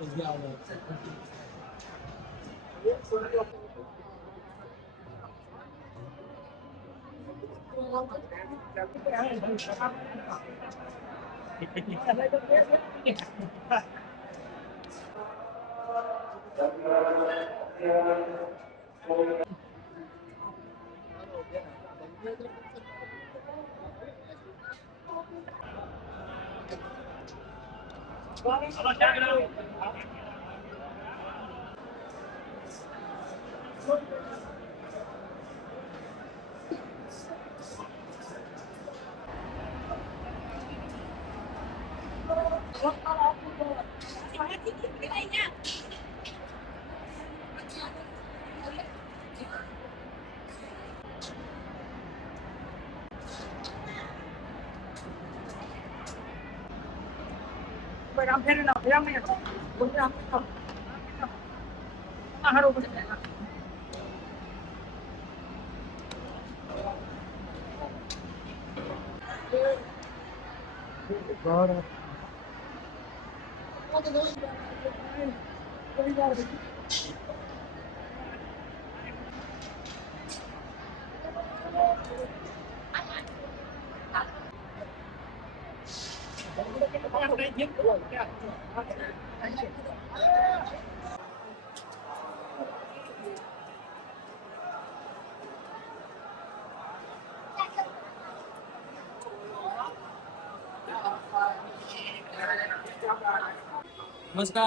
નમસ્કાર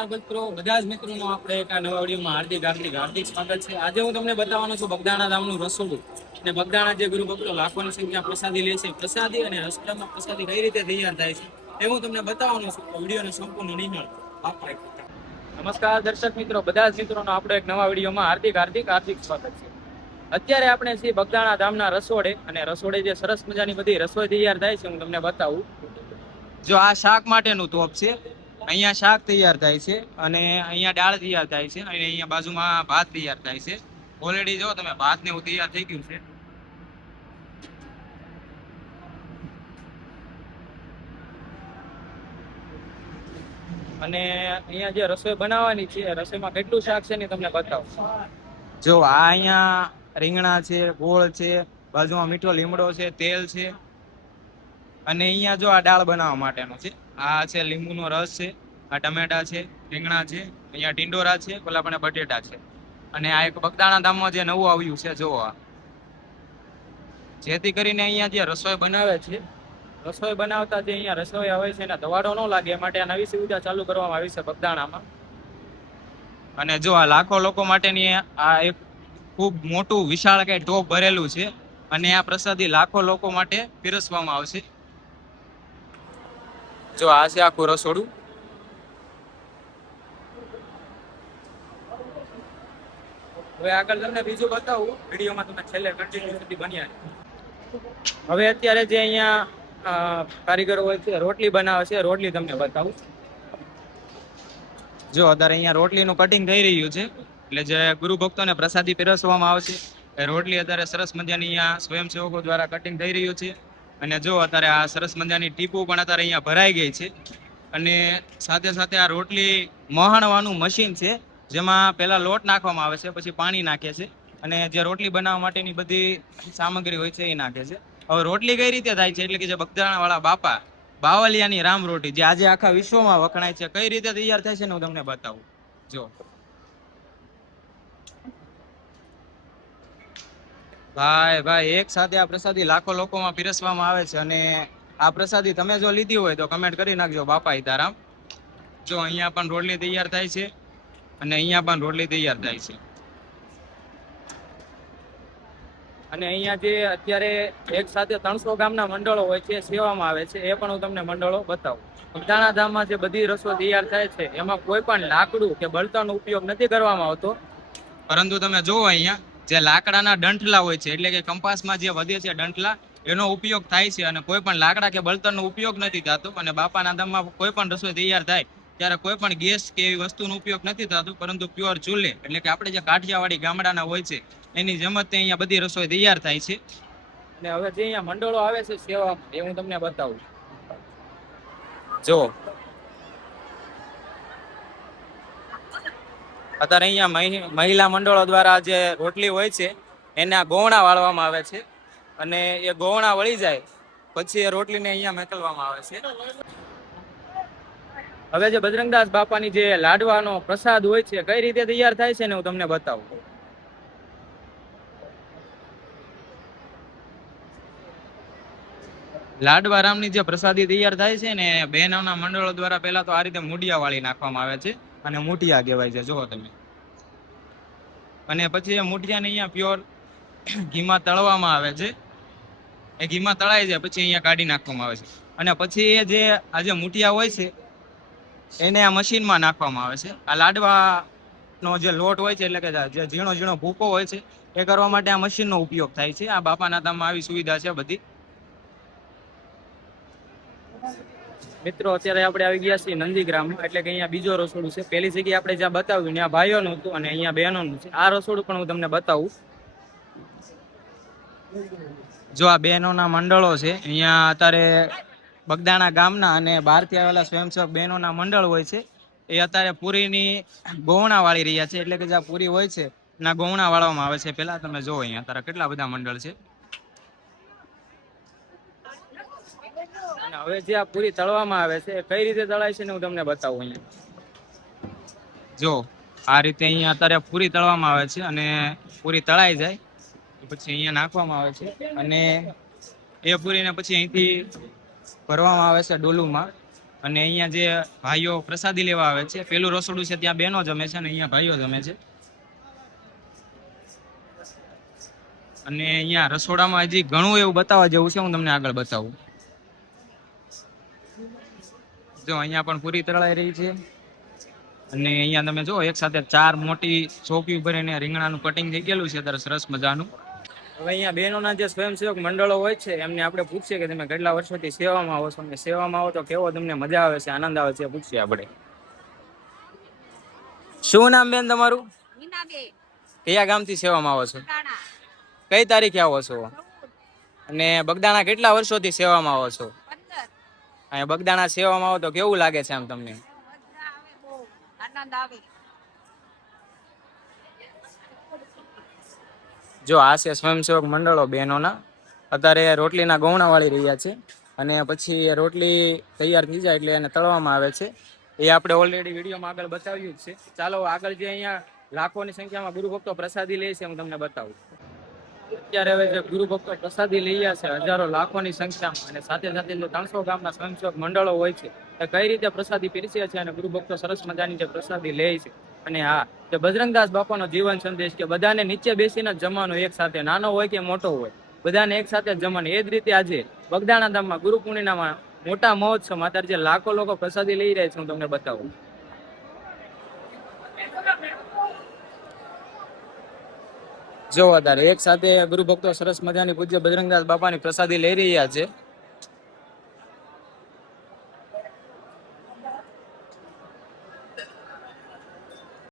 મિત્રો, બધા જ મિત્રોનું આપણે એક નવા વિડીયોમાં હાર્દિક સ્વાગત છે. આજે હું તમને બતાવવાનો છું બગદાણા ધામનું રસોડું અને બગદાણા જે ગુરુ ભક્તો લાખોની સંખ્યા પ્રસાદી લે છે, પ્રસાદી અને રસોડામાં પ્રસાદી કઈ રીતે તૈયાર થાય છે એ હું તમને બતાવવાનો છું. વિડીયોનો સંપૂર્ણ નિહાળ આપણે. નમસ્કાર દર્શક મિત્રો, બધા જ મિત્રોનો આપણે એક નવા વિડીયોમાં હાર્દિક સ્વાગત છે. અત્યારે આપણે છીએ બગદાણા ધામના રસોડે અને રસોડે જે સરસ મજાની બધી રસોઈ તૈયાર થાય છે હું તમને બતાવું. જો આ શાક માટેનું તોપ છે, અહીંયા શાક તૈયાર થાય છે અને અહીંયા દાળ તૈયાર થાય છે અને અહીંયા બાજુમાં ભાત તૈયાર થાય છે. ઓલરેડી જો તમે ભાત ને એવું તૈયાર થઈ ગયું છે. અને અહીંયા જે રસોઈ બનાવવાની છે રસોઈમાં કેટલું શાક છે ને તમને બતાવું. જો આ અહીંયા રીંગણા છે, ગોળ છે, બાજુમાં મીઠો લીમડો છે, તેલ છે અને અહીંયા જો આ દાળ બનાવવા માટેનું છે. આ છે લીંબુનો રસ છે, આ ટમેટા છે, રીંગણા છે, અહીંયા ટીંડોરા છે, પેલા પણ બટેટા છે અને આ એક બગદાણા ધામમાં જે નવું આવ્યું છે જો આ, જેથી કરીને અહીંયા જે રસોઈ બનાવે છે, રસોઈ બનાવતા જે અહીંયા રસોઈ આવે છે એને દવાડો ન લાગે એ માટે આ નવી સુવિધા ચાલુ કરવામાં આવી છે બગદાણામાં. અને જો આ લાખો લોકો માટેની આ એક ખૂબ મોટું વિશાળ કઈ ટોપ ભરેલું છે અને આ પ્રસાદી લાખો લોકો માટે પીરસવામાં આવશે. જો આ છે આખું રસોડું. હવે આગળ તમને બીજું બતાવું, વિડીયોમાં તમે છેલ્લે કન્ટિન્યુ સુધી બન્યા. હવે અત્યારે જે અહીંયા કારીગરો હોય છે રોટલી બનાવે છે, રોટલી તમને બતાવું. જો અત્યારે અહીંયા રોટલીનું કટિંગ થઈ રહ્યું છે એટલે જે ગુરુ ભક્તોને પ્રસાદી પીરસવામાં આવશે એ રોટલી અત્યારે સરસ મજાની અહીંયા સ્વયંસેવકો દ્વારા કટિંગ થઈ રહ્યું છે. અને જો અત્યારે આ સરસ મજાની ટીપું પણ અત્યારે અહીંયા ભરાઈ ગઈ છે અને સાથે સાથે આ રોટલી મોહાણવાનું મશીન છે જેમાં પહેલા લોટ નાખવામાં આવે છે, પછી પાણી નાખે છે અને જે રોટલી બનાવવા માટેની બધી સામગ્રી હોય છે એ નાખે છે. હવે રોટલી કઈ રીતે થાય છે એટલે કે જે બગદાણા વાળા બાપા બાવલિયાની રામ રોટી જે આજે આખા વિશ્વમાં વખણાય છે, કઈ રીતે તૈયાર થાય છે ને હું તમને બતાવું. જો ભાઈ એક સાથે આ પ્રસાદી લાખો લોકોમાં પીરસવામાં આવે છે અને આ પ્રસાદી તમે જો લીધી હોય તો કમેન્ટ કરી નાખજો બાપા સીતારામ. જો અહીંયા પણ રોટલી તૈયાર થાય છે અને અહીંયા પણ રોટલી તૈયાર થાય છે. અને અહીંયા જે અત્યારે એક સાથે 300 ગામના મંડળો હોય છે સેવામાં આવે છે એ પણ હું તમને મંડળો બતાવું. બગદાણા ધામમાં જે બધી રસોઈ તૈયાર થાય છે એમાં કોઈ પણ લાકડું કે બળતણનો ઉપયોગ નથી કરવામાં આવતો, પરંતુ તમે જોવો અહીંયા જે લાકડાના ડંઠલા હોય છે એટલે કે કંપાસમાં જે વધે છે ડંઠલા એનો ઉપયોગ થાય છે અને કોઈ પણ લાકડા કે બળતણનો ઉપયોગ નથી થતો. અને બાપાના ધામમાં કોઈ પણ રસોઈ તૈયાર થાય ત્યારે કોઈ પણ ગેસ કે એવી વસ્તુનો ઉપયોગ નથી થતો, પરંતુ પ્યોર ચૂલે એટલે કે આપણે જે કાઠિયાવાડી ગામડાના હોય છે એની જેમ જ અહીંયા બધી રસોઈ તૈયાર થાય છે. અને હવે જે અહીંયા મંડળો આવે છે સેવા એ હું તમને બતાવું. જો અત્યારે અહીંયા મહિલા મંડળો દ્વારા જે રોટલી હોય છે એના ગોવણા વાળવામાં આવે છે, અને એ ગોવણા વળી જાય પછી એ રોટલીને અહીંયા મેકલવામાં આવે છે. હવે જે બજરંગદાસ બાપાની જે લાડવાનો પ્રસાદ હોય છે કઈ રીતે તૈયાર થાય છે ને હું તમને બતાવું. લાડવા રામની જે પ્રસાદી તૈયાર થાય છે ને બહેનોના મંડળો દ્વારા પહેલા તો આ રીતે મૂઠિયા વાળી નાખવામાં આવે છે, અને મૂઠિયા કહેવાય છે જુઓ તમે. અને પછી એ મૂઠિયાને અહીંયા પ્યોર ઘીમાં તળવામાં આવે છે. એ ઘીમાં તળાઈ જાય પછી અહીંયા કાઢી નાખવામાં આવે છે, અને પછી એ જે આ જે મૂઠિયા હોય છે એને આ મશીનમાં નાખવામાં આવે છે. આ લાડવાનો જે લોટ હોય છે એટલે કે જે ઝીણો ઝીણો ભૂકો હોય છે એ કરવા માટે આ મશીનનો ઉપયોગ થાય છે. આ બાપાના ધામમાં આવી સુવિધા છે બધી. મિત્રો અત્યારે આપણે આવી ગયા છીએ નંદીગ્રામ, એટલે કે અહીંયા બીજો રસોડું છે. પહેલી જગ્યાએ આપણે જ્યાં બતાવ્યું ત્યાં ભાઈઓનું હતું અને અહીંયા બહેનોનું છે. આ રસોડું પણ હું તમને બતાવું. જો આ બહેનોના મંડળો છે અહીંયા અત્યારે બગદાણા ગામના અને બહારથી આવેલા સ્વયંસેવક બહેનોના મંડળ હોય છે એ અત્યારે પૂરીની ગૌણા વાળી રહ્યા છે. એટલે કે જે પૂરી હોય છે એના ગૌણા વાળવામાં આવે છે. પેલા તમે જો અહીંયા અત્યારે કેટલા બધા મંડળ છે. હવે જે આ પૂરી તળવામાં આવે છે એ કઈ રીતે તળાય છે ને હું તમને બતાવું. અહીંયા જો આ રીતે અહીંયા અત્યારે પૂરી તળવામાં આવે છે, અને પૂરી તળાઈ જાય પછી અહીંયા નાખવામાં આવે છે, અને એ પૂરીને પછી અહીંથી ભરવામાં આવે છે ડોલુમાં. અને અહીંયા જે ભાઈઓ પ્રસાદી લેવા આવે છે, પેલું રસોડું છે ત્યાં બહેનો જમે છે અને અહીંયા ભાઈઓ જમે છે. અને અહીંયા રસોડામાં હજી ઘણું એવું બતાવવા જેવું છે, હું તમને આગળ બતાવું. જો અહીંયા પણ પૂરી તળાઈ રહી છે, અને અહીંયા તમે જો એક સાથે 4 મોટી ચોકી ઉપર એને રીંગણાનું કટિંગ થઈ ગયેલું છે અત્યારે સરસ મજાનું. હવે અહીંયા બહેનોના જે સ્વયંસેવક મંડળો હોય છે એમને આપણે પૂછીએ કે તમે કેટલા વર્ષોથી સેવામાં આવો છો, અને સેવામાં આવો તો કેવો તમને મજા આવે છે, આનંદ આવે છે, પૂછીએ આપણે. શું નામ બેન તમારું? કયા ગામથી સેવામાં આવો છો? કઈ તારીખે આવો છો? અને બગદાણા કેટલા વર્ષોથી સેવામાં આવો છો? અહીંયા બગદાણા સેવામાં આવો તો કેવું લાગે છે આમ તમને? જો આ છે સ્વયંસેવક મંડળો બહેનોના. અત્યારે રોટલીના ગૌણા વાળી રહ્યા છે, અને પછી એ રોટલી તૈયાર થઈ જાય એટલે એને તળવામાં આવે છે. એ આપણે ઓલરેડી વિડીયોમાં આગળ બતાવ્યું જ છે. ચાલો આગળ જે અહીંયા લાખોની સંખ્યામાં ગુરુ ભક્તો પ્રસાદી લે છે હું તમને બતાવું. અત્યારે હવે જે ગુરુ ભક્તો પ્રસાદી લઈ છે હજારો લાખોની સંખ્યામાં, અને સાથે સાથે જે 300 ગામના સ્વયંસેવક મંડળો હોય છે એ કઈ રીતે પ્રસાદી પીરસે છે, અને ગુરુ ભક્તો સરસ મજાની જે પ્રસાદી લે છે. અને હા, જે બજરંગદાસ બાપાનો જીવન સંદેશ કે બધાને નીચે બેસીને જ જમવાનું, એક સાથે, નાનો હોય કે મોટો હોય બધાને એક સાથે જ જમવાનું. એ જ રીતે આજે બગદાણા ધામમાં ગુરુ પૂર્ણિમામાં મોટા મહોત્સવમાં અત્યારે જે લાખો લોકો પ્રસાદી લઈ રહ્યા છે હું તમને બતાવું. જો અત્યારે એક સાથે ગુરુ ભક્તો સરસ મજાની પૂજ્ય બજરંગદાસ બાપાની પ્રસાદી લઈ રહ્યા છે.